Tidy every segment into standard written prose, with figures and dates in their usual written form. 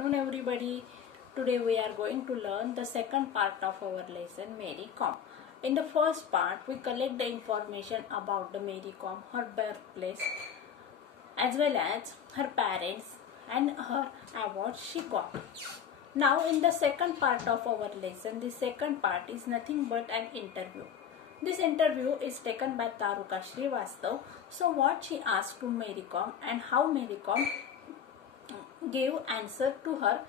afternoon everybody. Today we are going to learn the second part of our lesson Mary Kom. In the first part we collect the information about the Mary Kom, her birthplace as well as her parents and her awards she got. Now in the second part of our lesson, the second part is nothing but an interview. This interview is taken by Taruka Srivastav. So what she asked to Mary Kom and how Mary Kom gave answer to her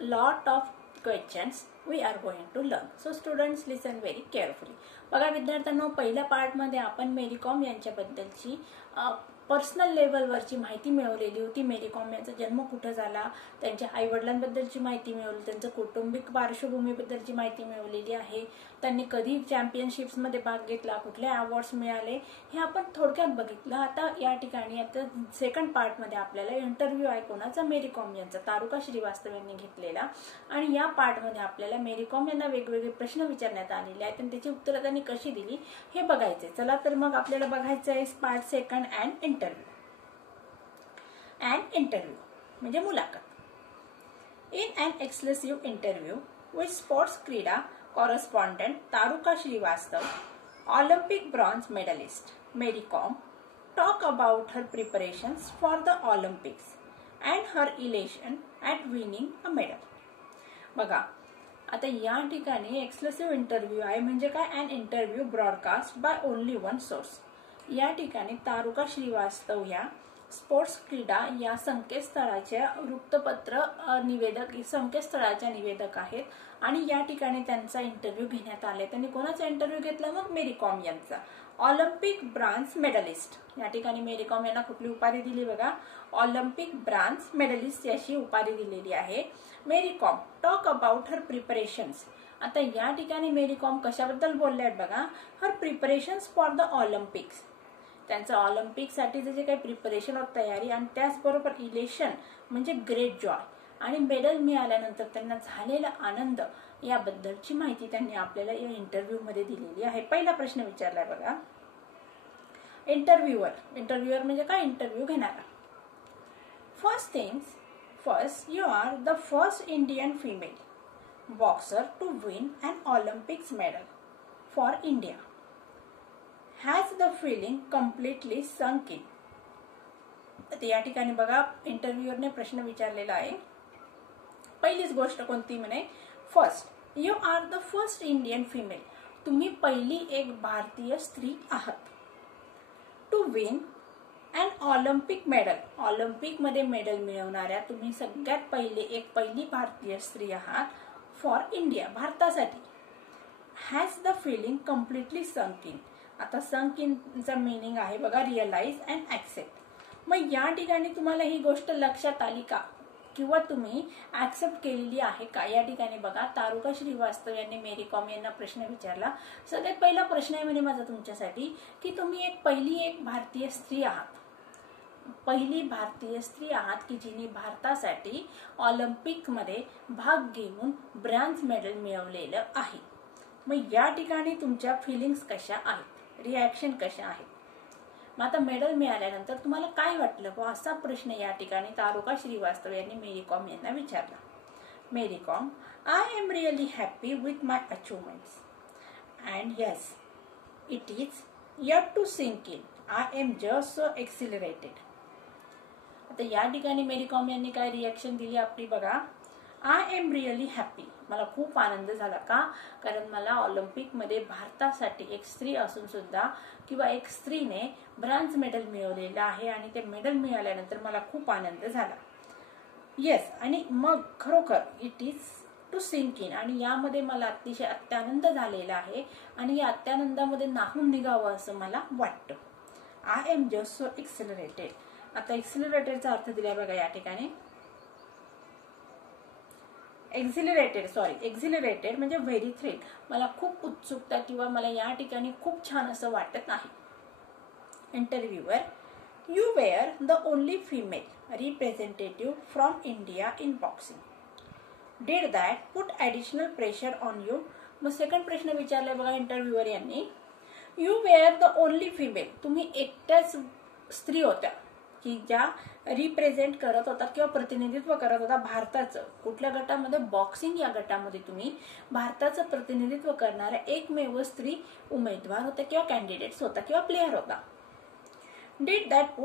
lot of questions we are going to learn. So students listen very carefully. बघा विद्यार्थ्यांनो, पहिल्या part मध्ये आपण मेरी com यांच्याबद्दलची personal लेवलवरची माहिती मिळवलेली होती. मेरी कॉम यांचा जन्म कुठे झाला, त्यांच्या आई वडिलांबद्दलची माहिती मिळवली, त्यांचं कौटुंबिक पार्श्वभूमीबद्दलची माहिती मिळवलेली आहे. त्यांनी कधी चॅम्पियनशिप्स मध्ये भाग घेतला, कुठले अवॉर्ड्स मिळाले हे आपण थोडक्यात बघितलं. आता या ठिकाणी आता सेकंड पार्ट मध्ये आपल्याला इंटरव्ह्यू आहे कोणाचा, मेरी कॉम यांचा, तारुका श्रीवास्तव यांनी घेतलेला. आणि या पार्ट मध्ये आपल्याला मेरी कॉम यांना वेगवेगळे प्रश्न विचारण्यात आलेले आहेत आणि त्याची उत्तरे त्यांनी कशी दिली हे बघायचे. चला तर मग आपल्याला बघायचं आहे पार्ट सेकंड अँड इंटरव्ह्यू. म्हणजे मुलाखत. In an exclusive interview with sports क्रीडा correspondent Taruka Srivastav, Olympic bronze medalist Mary Kom talk about her preparations for the Olympics and her elation at winning a medal. बघा आता या ठिकाणी exclusive interview आहे म्हणजे काय, an interview broadcast by only one source. या ठिकाणी तारुका श्रीवास्तव या स्पोर्ट्स क्रीडा या संकेतस्थळाच्या वृत्तपत्र निवेदक संकेतस्थळाच्या निवेदक आहेत आणि या ठिकाणी त्यांचा इंटरव्ह्यू घेण्यात आले. त्यांनी कोणाचा इंटरव्ह्यू घेतला, मग मेरी कॉम यांचा. Olympic bronze medallist. या ठिकाणी मेरी कॉम यांना कुठली उपाधी दिली बघा, ऑलिम्पिक ब्रॉन्झ मेडलिस्ट याची उपाधी दिलेली आहे. Mary Kom talk about her preparations. आता या ठिकाणी मेरी कॉम कशाबद्दल बोलले आहेत बघा, her preparations for the Olympics. त्यांचं ऑलिम्पिक साठीचं जे काही प्रिपरेशन ऑफ तयारी आणि त्याचबरोबर इलेशन म्हणजे ग्रेट जॉय आणि मेडल मिळाल्यानंतर त्यांना झालेला आनंद याबद्दलची माहिती त्यांनी आपल्याला या इंटरव्ह्यू मध्ये दिलेली आहे. पहिला प्रश्न विचारलाय बघा, इंटरव्ह्यूअर म्हणजे काय, इंटरव्ह्यू घेणारा. First things first, you are the first Indian female boxer to win an Olympics medal for India. Has the feeling completely sunk in? तर या ठिकाणी बघा इंटरव्ह्यूअरने प्रश्न विचारलेला आहे. पहिलीच गोष्ट कोणती म्हणे, first, you are the first Indian female. तुम्ही पहिली एक भारतीय स्त्री आहात. To win an Olympic medal. ऑलिम्पिक मध्ये मेडल मिळवणाऱ्या तुम्ही सगळ्यात पहिली भारतीय स्त्री आहात. फॉर इंडिया, भारतासाठी. Has the feeling completely sunk in. आता संक इनचा मीनिंग आहे बघा रिअलाइज अँड ऍक्सेप्ट. मग या ठिकाणी तुम्हाला ही गोष्ट लक्षात आली का किंवा तुम्ही ऍक्सेप्ट केलेली आहे का. या ठिकाणी बघा तारुका श्रीवास्तव यांनी मेरी कॉम यांना प्रश्न विचारला. सगळ्यात पहिला प्रश्न आहे म्हणजे माझा तुमच्यासाठी की तुम्ही पहिली एक भारतीय स्त्री आहात. पहिली भारतीय स्त्री आहात की जिने भारतासाठी ऑलिम्पिक मध्ये भाग घेऊन ब्रॉन्झ मेडल मिळवलेलं आहे. मग या ठिकाणी तुमच्या फिलिंग्स कशा आहेत, रिॲक्शन कशा आहेत. मग आता मेडल मिळाल्यानंतर तुम्हाला काय वाटलं व असा प्रश्न या ठिकाणी तारुका श्रीवास्तव यांनी मेरी कॉम यांना विचारला. Mary Kom, I am really happy with my achievements and yes it is yet to sink in. I am just so accelerated. आता या ठिकाणी मेरी कॉम यांनी काय रिॲक्शन दिली आपली बघा, आय एम रिअली हॅपी. मला खूप आनंद झाला का, कारण मला ऑलिम्पिक मध्ये भारतासाठी एक स्त्री असून सुद्धा किंवा एक स्त्रीने ब्रॉन्झ मेडल मिळवलेलं आहे आणि ते मेडल मिळाल्यानंतर मला खूप आनंद झाला. येस, आणि मग खरोखर it is to sink in. आणि यामध्ये मला अतिशय अत्यानंद झालेला आहे आणि या अत्यानंदामध्ये नाहून निघावं असं मला वाटतं. I am just so accelerated. आता एक्सिलरेटेडचा अर्थ दिलाय बघा या ठिकाणी, एक्झिलरेटेड म्हणजे व्हेरी थ्रिल. मला खूप उत्सुकता किंवा मला या ठिकाणी खूप छान असं वाटत आहे. Interviewer, you were the only female representative from India in boxing. Did that put additional pressure on you. मग सेकंड प्रश्न विचारलाय बघा इंटरव्ह्यूअर यांनी, you were the only female. तुम्ही एकट्याच स्त्री होत्या की ज्या रिप्रेझेंट करत होता किंवा प्रतिनिधित्व करत होता भारताचं. कुठल्या गटामध्ये? बॉक्सिंग या गटामध्ये तुम्ही भारताचं प्रतिनिधित्व करणाऱ्या एकमेव स्त्री उमेदवार होत्या किंवा कॅन्डिडेट्स होता किंवा प्लेयर होता. Did that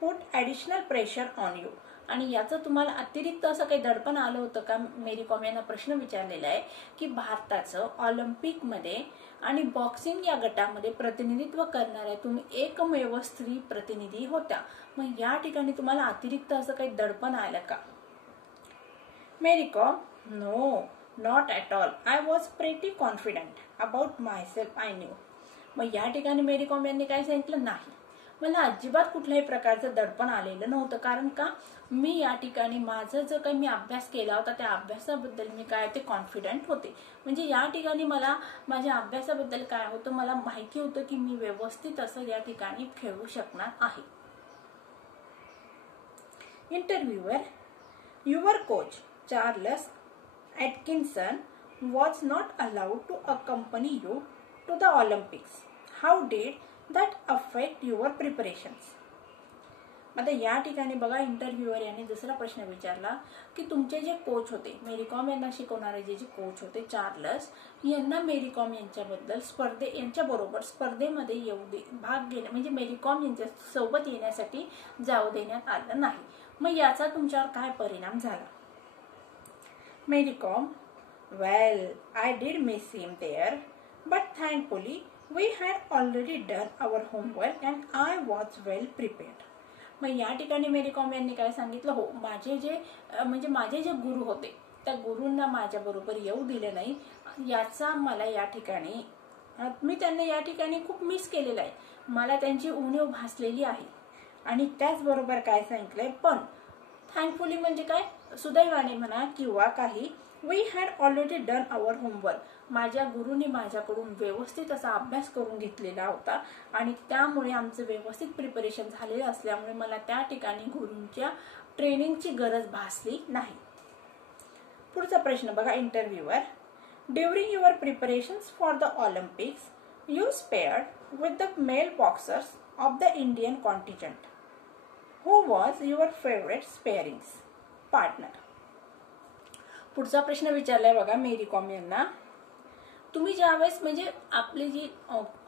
put additional pressure on you. आणि याचं तुम्हाला अतिरिक्त असं काही दडपण आलं होतं का? मेरी कॉम यांना प्रश्न विचारलेला आहे की भारताचं ऑलिम्पिकमध्ये आणि बॉक्सिंग या गटामध्ये प्रतिनिधित्व करणाऱ्या तुम्ही एकमेव स्त्री प्रतिनिधी होत्या. मग या ठिकाणी तुम्हाला अतिरिक्त असं काही दडपण आलं का? Mary Kom, no, not at all. I was pretty confident about myself, I knew. मग या ठिकाणी मेरी कॉम यांनी काय सांगितलं? नाही, मला अजिबात कुठल्याही प्रकारचं दडपण आलेलं नव्हतं. कारण का? मी या ठिकाणी माझं जो काही मी अभ्यास केला होता त्या अभ्यासाबद्दल मी काय ते कॉन्फिडंट होते. म्हणजे या ठिकाणी मला माझ्या अभ्यासाबद्दल काय होतं, मला माहिती होतं की मी व्यवस्थित असं या ठिकाणी खेळू शकणार आहे. Interviewer, your coach Charles Atkinson was not allowed to accompany you to the Olympics. How did that affect your preparations. आता या ठिकाणी बघा, इंटरव्ह्यूअर यांनी दुसरा प्रश्न विचारला की तुमचे जे कोच होते, मेरी कॉम यांना शिकवणारे जे कोच होते चार्ल्स, यांना मेरी कॉम यांच्याबद्दल यांच्याबरोबर स्पर्धेमध्ये भाग घेण्या म्हणजे मेरी कॉम यांच्या सोबत येण्यासाठी जाऊ देण्यात आलं नाही. मग याचा तुमच्यावर काय परिणाम झाला? Mary Kom, well, I did miss him there, but thankfully we had already done our homework and I was well prepared. मग या ठिकाणी मेरी कॉम यांनी काय सांगितलं? हो, माझे जे गुरु होते त्या गुरूंना माझ्या बरोबर येऊ दिले नाही. याचा मला या ठिकाणी मी त्यांना या ठिकाणी खूप मिस केलेलं आहे. मला त्यांची उणीव भासलेली आहे. आणि त्याचबरोबर काय सांगितलंय? पण थँकफुली म्हणजे काय? सुदैवाने म्हणा किंवा काही, we had already done our homework. माझ्या गुरुनी माझ्याकडून व्यवस्थित असा अभ्यास करून घेतलेला होता आणि त्यामुळे आमचं व्यवस्थित प्रिपरेशन झालेलं असल्यामुळे मला त्या ठिकाणी गुरूंच्या ट्रेनिंगची गरज भासली नाही. पुढचा प्रश्न बघा, interviewer, during your preparations for the Olympics you sparred with the male boxers of the Indian contingent. Who was your favourite sparrings partner. पुढचा प्रश्न विचारलाय बघा मेरी कॉम यांना, तुम्ही ज्यावेळेस म्हणजे आपली जी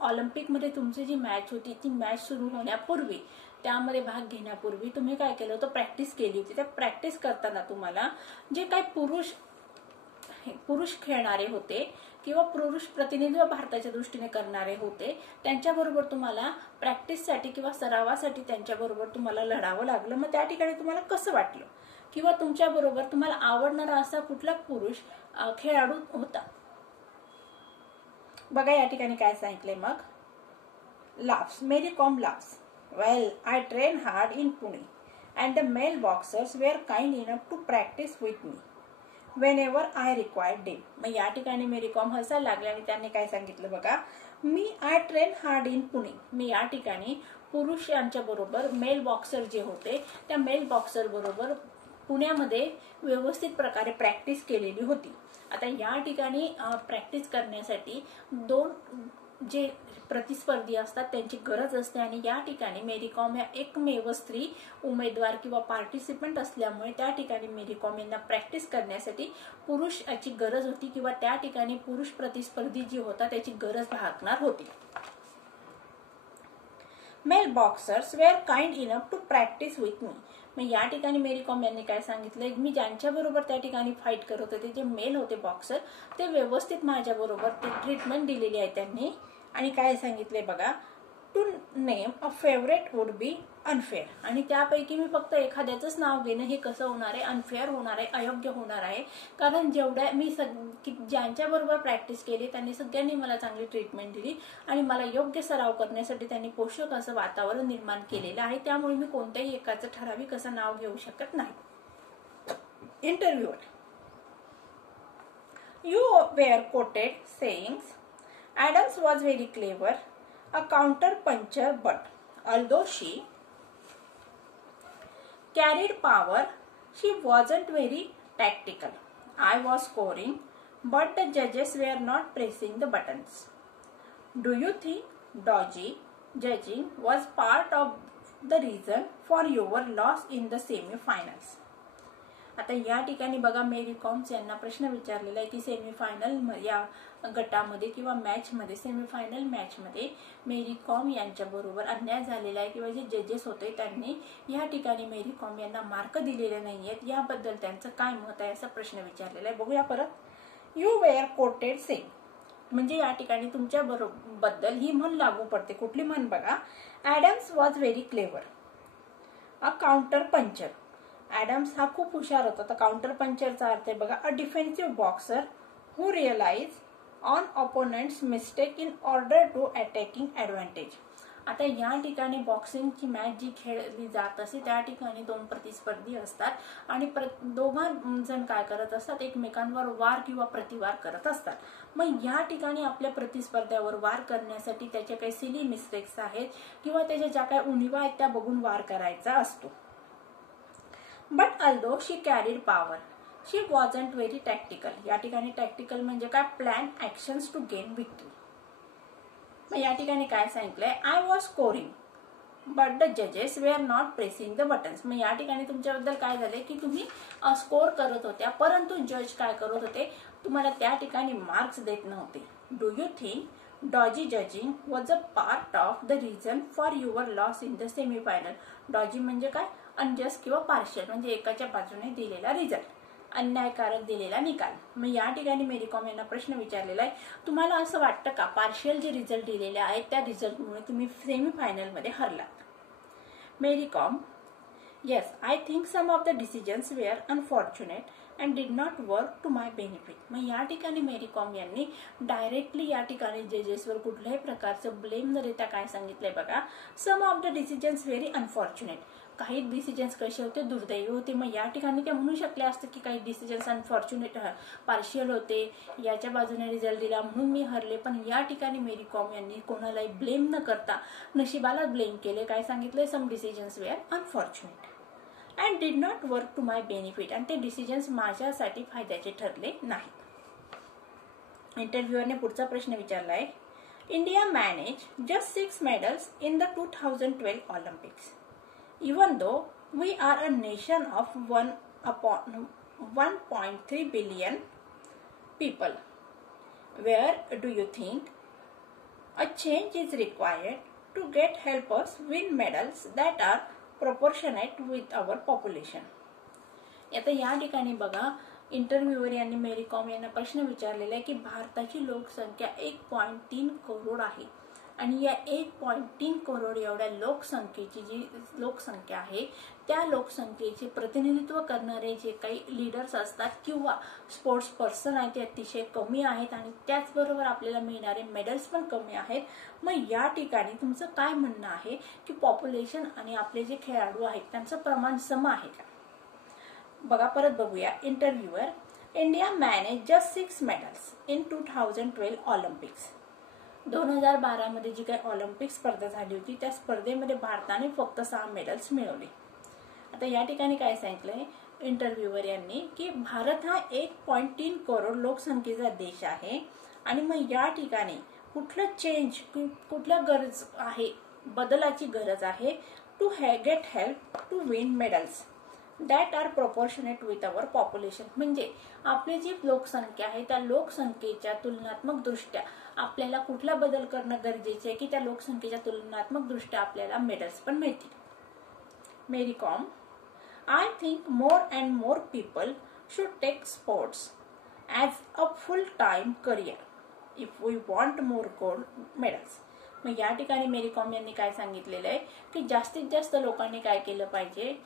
ऑलिम्पिकमध्ये तुमची जी मॅच होती ती मॅच सुरू होण्यापूर्वी, त्यामध्ये भाग घेण्यापूर्वी तुम्ही काय केलं होतं? प्रॅक्टिस केली होती. त्या प्रॅक्टिस करताना तुम्हाला जे काही पुरुष खेळणारे होते किंवा पुरुष प्रतिनिधित्व भारताच्या दृष्टीने करणारे होते त्यांच्याबरोबर तुम्हाला प्रॅक्टिससाठी किंवा सरावासाठी त्यांच्याबरोबर तुम्हाला लढावं लागलं. मग त्या ठिकाणी तुम्हाला कसं वाटलं? किंवा तुमच्याबरोबर तुम्हाला आवडणारा असा कुठला पुरुष खेळाडू होता? बघा या ठिकाणी काय सांगितलंय मग, laughs. Mary Kom laughs. Well, I trained hard in Pune and the male boxers were kind enough to practice with me whenever I required them. मग या ठिकाणी मेरी कॉम हसायला लागले आणि त्यांनी काय सांगितलं बघा, I trained hard in Pune. मी या ठिकाणी पुरुष यांच्या बरोबर मेल बॉक्सर जे होते त्या मेल बॉक्सर बरोबर पुण्यामध्ये व्यवस्थित प्रकारे प्रॅक्टिस केलेली होती. आता या ठिकाणी प्रॅक्टिस करण्यासाठी दोन जे प्रतिस्पर्धी असतात त्यांची गरज असते आणि या ठिकाणी मेरी कॉम या एकमेव स्त्री उमेदवार किंवा पार्टिसिपंट असल्यामुळे त्या ठिकाणी मेरी कॉम यांना प्रॅक्टिस करण्यासाठी पुरुषाची गरज होती किंवा त्या ठिकाणी पुरुष प्रतिस्पर्धी जी होता त्याची गरज भागणार होती. Male boxers were kind enough to practise with me. मग या ठिकाणी मेरी कॉम यांनी काय सांगितलंय, मी ज्यांच्याबरोबर त्या ठिकाणी फाईट करत होते जे मेल होते बॉक्सर ते व्यवस्थित माझ्याबरोबर ते ट्रीटमेंट दिलेली आहे त्यांनी. आणि काय सांगितलंय बघा, to name a favourite would be unfair. आणि त्यापैकी मी फक्त एखाद्याचंच नाव घेणं हे कसं होणार आहे? अनफेअर होणार आहे, अयोग्य होणार आहे. कारण जेवढ्या मी ज्यांच्याबरोबर प्रॅक्टिस केली त्यांनी सगळ्यांनी मला चांगली ट्रीटमेंट दिली आणि मला योग्य सराव करण्यासाठी त्यांनी पोषक असं वातावरण निर्माण केलेलं आहे. त्यामुळे मी कोणत्याही एकाचं ठराविक असं नाव घेऊ शकत नाही. Interviewer, you were quoted sayings. Adams was very clever, a counter puncher, but although she carried power, she wasn't very tactical. I was scoring, but the judges were not pressing the buttons. Do you think dodgy judging was part of the reason for your loss in the semi-finals. आता या ठिकाणी बघा मेरी कॉम यांना प्रश्न विचारलेला आहे की semifinal या गटामध्ये किंवा मॅचमध्ये सेमीफायनल मॅचमध्ये मेरी कॉम यांच्याबरोबर अन्याय झालेला आहे किंवा जे जजेस होते त्यांनी या ठिकाणी मेरी कॉम यांना मार्क दिलेले नाही आहेत, याबद्दल त्यांचं काय मत आहे असा प्रश्न विचारलेला आहे. बघूया परत. यू वेअर कोटेड सेम, म्हणजे या ठिकाणी तुमच्या बद्दल ही म्हण लागू पडते. कुठली म्हण बघा. Adams was very clever, a counter puncture. Adams हा खूप हुशार होता. तर काउंटर पंचरचा अर्थ आहे बघा, a defensive boxer who realise on opponents mistake in order to attacking advantage. आता या ठिकाणी बॉक्सिंगची मॅच जी खेळली जात असते त्या ठिकाणी दोन प्रतिस्पर्धी असतात आणि दोघं जण काय करत असतात, एकमेकांवर वार किंवा प्रतिवार करत असतात. मग या ठिकाणी आपल्या प्रतिस्पर्ध्यावर वार करण्यासाठी त्याचे काही सिली मिस्टेक्स आहेत किंवा त्याच्या ज्या काही उणिवा आहेत त्या बघून वार करायचा असतो. But although she carried power she wasn't very tactical. या ठिकाणी टॅक्टिकल म्हणजे काय, plan actions to gain victory. मग या ठिकाणी काय सांगितलंय, I was scoring but the जजेस were not pressing the buttons. मग या ठिकाणी तुमच्याबद्दल काय झालंय की तुम्ही स्कोर करत होत्या परंतु जज काय करत होते, तुम्हाला त्या ठिकाणी मार्क्स देत नव्हते. Do you think Doge judging was a part of the reason for your loss in the semifinal. Doge म्हणजे काय, अनजस्ट किंवा पार्शियल, म्हणजे एकाच्या बाजूने दिलेला रिझल्ट, अन्यायकारक दिलेला निकाल. मग या ठिकाणी मेरी कॉम यांना प्रश्न विचारलेला आहे, तुम्हाला असं वाटतं का पार्शियल जे रिझल्ट दिलेले आहेत त्या रिझल्टमुळे तुम्ही सेमीफायनलमध्ये हरलात. Mary Kom, yes I think some of the decisions were unfortunate and did not work to my benefit. मग या ठिकाणी मेरी कॉम यांनी डायरेक्टली या ठिकाणी जजेसवर कुठल्याही प्रकारचं ब्लेम न देता काय सांगितलंय बघा, some of the decisions very unfortunate. काही डिसिजन्स कसे होते, दुर्दैवी होते. मग या ठिकाणी ते म्हणू शकले असते की काही डिसिजन्स अनफॉर्च्युनेट पार्शियल होते, याच्या बाजूने रिझल्ट दिला म्हणून मी हरले. पण या ठिकाणी मेरी कॉम यांनी कोणालाही ब्लेम न करता नशिबाला ब्लेम केले. काय सांगितले, some decisions were unfortunate and did not work to my benefit. आणि ते डिसिजन्स माझ्यासाठी फायद्याचे ठरले नाहीत. इंटरव्ह्यूअरने पुढचा प्रश्न विचारला आहे, India manage just 6 medals in the 2012 Olympics. Even though we are a nation of 1.3 billion people, where do you think a change is required to help us win medals that are proportionate with our population? आता या ठिकाणी बघा interviewer यांनी मेरी कॉम यांना प्रश्न विचारलेला आहे की भारताची लोकसंख्या 1.3 करोड आहे आणि या 1.3 करोड एवढ्या लोकसंख्येची जी लोकसंख्या आहे त्या लोकसंख्येचे प्रतिनिधित्व करणारे जे काही लीडर्स असतात किंवा स्पोर्ट्स पर्सन आहेत ते अतिशय कमी आहेत आणि त्याचबरोबर आपल्याला मिळणारे मेडल्स पण कमी आहेत. मग या ठिकाणी तुमचं काय म्हणणं आहे की पॉप्युलेशन आणि आपले जे खेळाडू आहेत त्यांचं प्रमाण सम आहे का. बघा परत बघूया. इंटरव्ह्यूअर, India manage just 6 medals in 2012 Olympics. 2012 मध्ये जी काही ऑलिम्पिक स्पर्धा झाली होती त्या स्पर्धेमध्ये भारताने फक्त 6 मेडल्स मिळवले. आता या ठिकाणी काय सांगितलंय इंटरव्ह्यूवर यांनी की भारत हा 1.3 करोड लोकसंख्येचा देश आहे आणि मग या ठिकाणी कुठलं चेंज, कुठल्या गरज आहे, बदलाची गरज आहे to get help to win medals that are proportionate with our population. म्हणजे आपली जी लोकसंख्या आहे त्या लोकसंख्येच्या तुलनात्मक दृष्ट्या आपल्याला कुठला बदल करणं गरजेचे आहे की त्या लोकसंख्येच्या तुलनात्मक दृष्ट्या आपल्याला मेडल्स पण मिळतील. Mary Kom, I think more and more people should take sports as a full time career if we want more gold medals. मग या ठिकाणी मेरी कॉम यांनी काय सांगितलेलं आहे की जास्तीत जास्त लोकांनी काय केलं पाहिजे,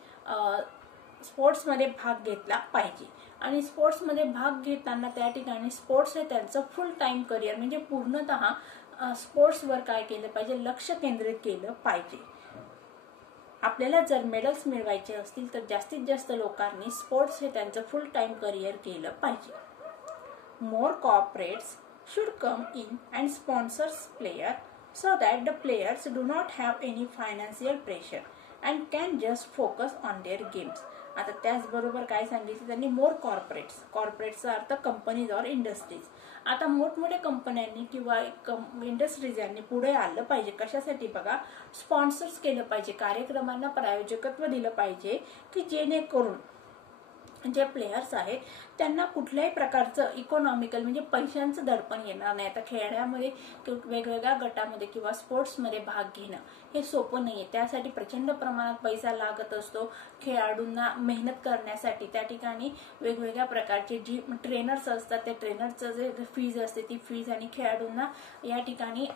स्पोर्ट्समध्ये भाग घेतला पाहिजे आणि स्पोर्ट्समध्ये भाग घेताना त्या ठिकाणी स्पोर्ट्स हे त्यांचं फुल टाइम करिअर म्हणजे पूर्णतः स्पोर्ट्सवर काय केलं पाहिजे, लक्ष केंद्रित केलं पाहिजे. आपल्याला जर मेडल्स मिळवायचे असतील तर जास्तीत जास्त लोकांनी स्पोर्ट्स हे त्यांचं फुल टाइम करिअर केलं पाहिजे. More corporates should come in and sponsors player so that the players do not have any financial pressure and can just focus on their games. आता त्याचबरोबर काय सांगितलं त्यांनी, मोर कॉर्पोरेट्स, कॉर्पोरेट्सचा अर्थ कंपनीज और इंडस्ट्रीज. आता मोठमोठ्या कंपन्यांनी किंवा इंडस्ट्रीज यांनी पुढे आलं पाहिजे. कशासाठी बघा, स्पॉन्सर्स केलं पाहिजे, कार्यक्रमांना प्रायोजकत्व दिलं पाहिजे की जेणेकरून जे प्लेयर्स आहेत त्यांना कुठल्याही प्रकारचं इकॉनॉमिकल म्हणजे पैशांचं दडपण येणार नाही. आता खेळण्यामध्ये वेगवेगळ्या गटामध्ये किंवा स्पोर्ट्समध्ये भाग घेणं हे सोपं नाहीये. त्यासाठी प्रचंड प्रमाणात पैसा लागत असतो. खेळाडूंना मेहनत करण्यासाठी त्या ठिकाणी वेगवेगळ्या प्रकारचे जी ट्रेनर्स असतात त्या ट्रेनरचं जे फीज असते ती फीज, आणि खेळाडूंना या ठिकाणी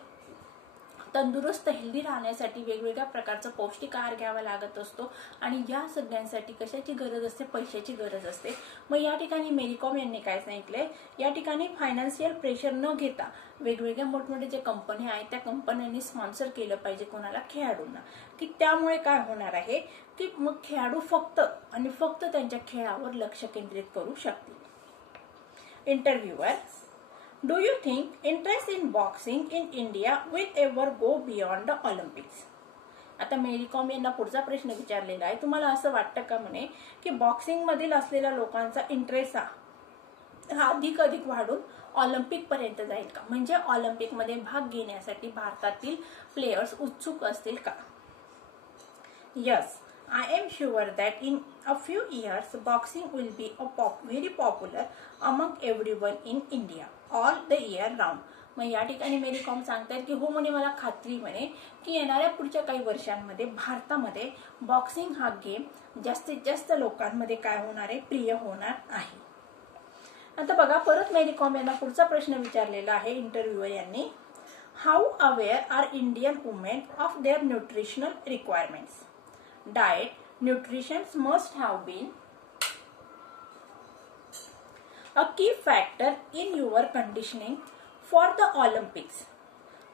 तंदुरुस्त हेल्दी राहण्यासाठी वेगवेगळ्या प्रकारचा पौष्टिक आहार घ्यावा लागत असतो. आणि या सगळ्यांसाठी कशाची गरज असते, पैशाची गरज असते. मग या ठिकाणी मेरी कॉम यांनी काय सांगितलंय, या ठिकाणी फायनान्शियल प्रेशर न घेता वेगवेगळ्या मोठमोठे जे कंपनी आहेत त्या कंपन्यांनी स्पॉन्सर केलं पाहिजे कोणाला, खेळाडूंना, की त्यामुळे काय होणार आहे की मग खेळाडू फक्त आणि फक्त त्यांच्या खेळावर लक्ष केंद्रित करू शकतील. इंटरव्ह्यूअर, Do you think interest in boxing in India will ever go beyond the Olympics? आता मेरी कॉम यांना पुढचा प्रश्न विचारलेला आहे, तुम्हाला असं वाटतं का म्हणे की बॉक्सिंग मधील असलेल्या लोकांचा इंटरेस्ट हा अधिक वाढून ऑलिम्पिक पर्यंत जाईल का, म्हणजे ऑलिम्पिक मध्ये भाग घेण्यासाठी भारतातील प्लेयर्स उत्सुक असतील का? Yes, I am sure that in a few years boxing will be very popular among everyone in India all the year round. मग या ठिकाणी मेरी कॉम सांगतात की हो म्हणे, मला खात्री म्हणे की येणाऱ्या पुढच्या काही वर्षांमध्ये भारतामध्ये बॉक्सिंग हा गेम जास्तीत जास्त लोकांमध्ये काय होणार आहे, प्रिय होणार आहे. आता बघा, परत मेरी कॉम यांना पुढचा प्रश्न विचारलेला आहे इंटरव्ह्यूअर यांनी, how aware are Indian women of their nutritional requirements? Diet, nutrition must have been a key factor in your conditioning for the Olympics.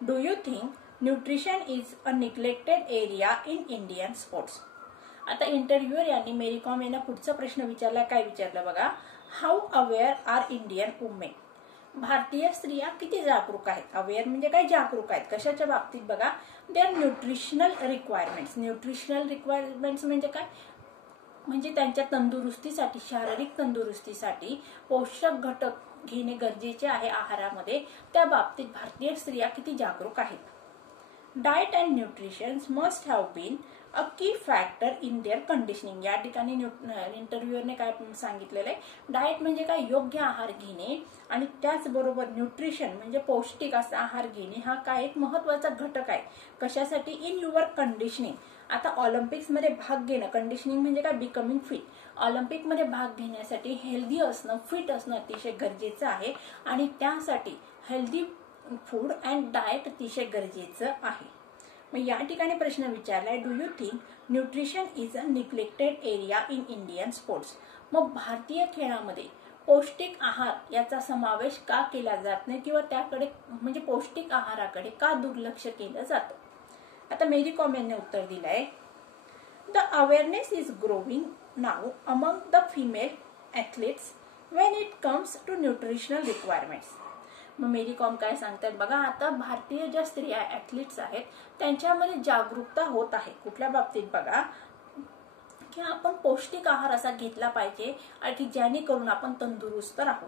Do you think nutrition is a neglected area in Indian sports? आता इंटरव्ह्यूअर यांनी मेरी कॉम यांना पुढचा प्रश्न विचारला, काय विचारलं बघा, how aware are Indian women, भारतीय स्त्रिया किती जागरूक आहेत. अवेअर म्हणजे काय, जागरूक आहेत. कशाच्या बाबतीत बघा, their nutritional requirements. Nutritional requirements म्हणजे काय, म्हणजे त्यांच्या तंदुरुस्तीसाठी, शारीरिक तंदुरुस्तीसाठी पोषक घटक घेणे गरजेचे आहे आहारामध्ये. त्या बाबतीत भारतीय स्त्रिया किती जागरूक आहेत. Diet and nutrition must have been a की फॅक्टर इन देअर कंडिशनिंग. या ठिकाणी इंटरव्ह्यूअरने काय सांगितलेलं आहे, डाएट म्हणजे काय, योग्य आहार घेणे, आणि त्याचबरोबर न्यूट्रिशन म्हणजे पौष्टिक असा आहार घेणे हा काय एक महत्वाचा घटक आहे. कशासाठी, इन युअर कंडिशनिंग. आता ऑलिम्पिक्स मध्ये भाग घेणं, कंडिशनिंग म्हणजे काय, बिकमिंग फिट. ऑलिम्पिक मध्ये भाग घेण्यासाठी हेल्दी असणं, फिट असणं अतिशय गरजेचं आहे, आणि त्यासाठी हेल्दी फूड अँड डाएट अतिशय गरजेचं आहे. मग या ठिकाणी प्रश्न विचारलाय, do you think nutrition is a neglected area in Indian sports? मग भारतीय खेळामध्ये पौष्टिक आहार याचा समावेश का केला जात नाही, किंवा त्याकडे म्हणजे पौष्टिक आहाराकडे का दुर्लक्ष केलं जातं? आता मेरी कॉम यांनी उत्तर दिलंय, the awareness is growing now among the female athletes when it comes to nutritional requirements. मग मेरी कॉम काय सांगतात बघा, आता भारतीय ज्या स्त्रिया ॲथलीट्स आहेत त्यांच्यामध्ये जागरूकता होत आहे. कुठल्या बाबतीत बघा, की आपण पौष्टिक आहार असा घेतला पाहिजे आणि जेणेकरून आपण तंदुरुस्त राहू.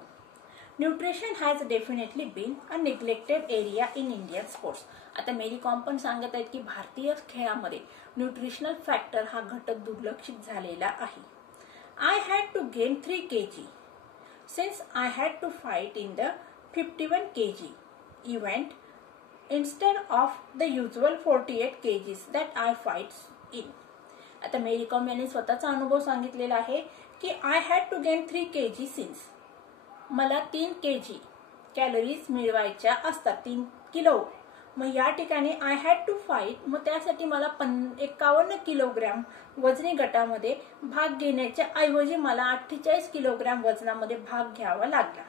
Nutrition has definitely been a neglected area in Indian sports. आता मेरी कॉम पण सांगत आहेत की भारतीय खेळामध्ये न्यूट्रिशनल फॅक्टर हा घटक दुर्लक्षित झालेला आहे. I had to gain 3 kg since I had to fight in the 51 kg event instead of the usual 48 kgs that I fight in. आता मेरी कॉम यांनी स्वतःचा अनुभव सांगितलेला आहे की I had to gain 3 kg since, मला 3 kg कॅलरीज मिळवायच्या असतात, 3 किलो. मग या ठिकाणी आय हॅड टू फाईट, मग त्यासाठी मला 51 किलोग्रॅम वजनी गटामध्ये भाग घेण्याच्या ऐवजी मला 48 किलोग्रॅम वजनामध्ये भाग घ्यावा लागला.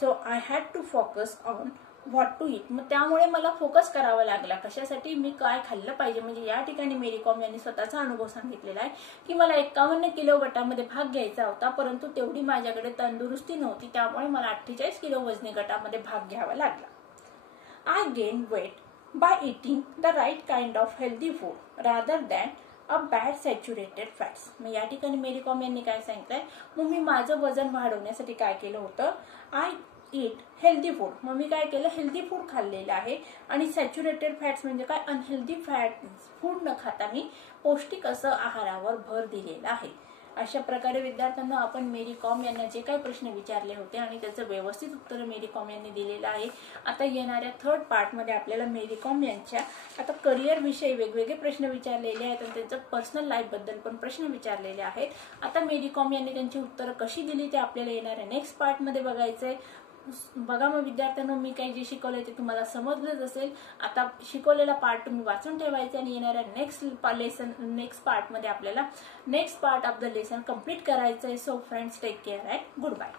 So I had to focus on what to eat. मग त्यामुळे मला फोकस करावा लागला कशासाठी, मी काय खाल्लं पाहिजे. म्हणजे या ठिकाणी मेरी कॉम यांनी स्वतःचा अनुभव सांगितलेला आहे की मला 51 किलो गटामध्ये भाग घ्यायचा होता, परंतु तेवढी माझ्याकडे तंदुरुस्ती नव्हती, त्यामुळे मला 48 किलो वजनी गटामध्ये भाग घ्यावा लागला. I gain weight by eating the right kind of healthy food rather than a bad saturated fats. मग या ठिकाणी मेरी कॉम यांनी काय सांगितलंय, मग मी माझं वजन वाढवण्यासाठी काय केलं होतं, आय ईट हेल्दी फूड. मग मी काय केलं, हेल्दी फूड खाल्लेलं आहे. आणि सॅच्युरेटेड फॅट्स म्हणजे काय, अनहेल्दी फूड न खाता मी पौष्टिक असं आहारावर भर दिलेला आहे. अशा प्रकारे विद्यार्थ्यांना आपण मेरी कॉम यांना जे काही प्रश्न विचारले होते आणि त्याचं व्यवस्थित उत्तर मेरी कॉम यांनी दिलेलं आहे. आता येणाऱ्या थर्ड पार्टमध्ये आपल्याला मेरी कॉम यांच्या आता करिअर विषयी वेगवेगळे प्रश्न विचारलेले आहेत आणि त्यांचं पर्सनल लाईफ बद्दल पण प्रश्न विचारलेले आहेत. आता मेरी कॉम यांनी त्यांची उत्तरं कशी दिली ते आपल्याला येणाऱ्या नेक्स्ट पार्टमध्ये बघायचंय. बघा मग विद्यार्थ्यांना मी काही जे शिकवलंय ते तुम्हाला समजलंच असेल. आता शिकवलेला पार्ट तुम्ही वाचून ठेवायचा आणि येणाऱ्या नेक्स्ट पार्टमध्ये आपल्याला next part of the lesson complete करायचंय. So friends, take care and good bye.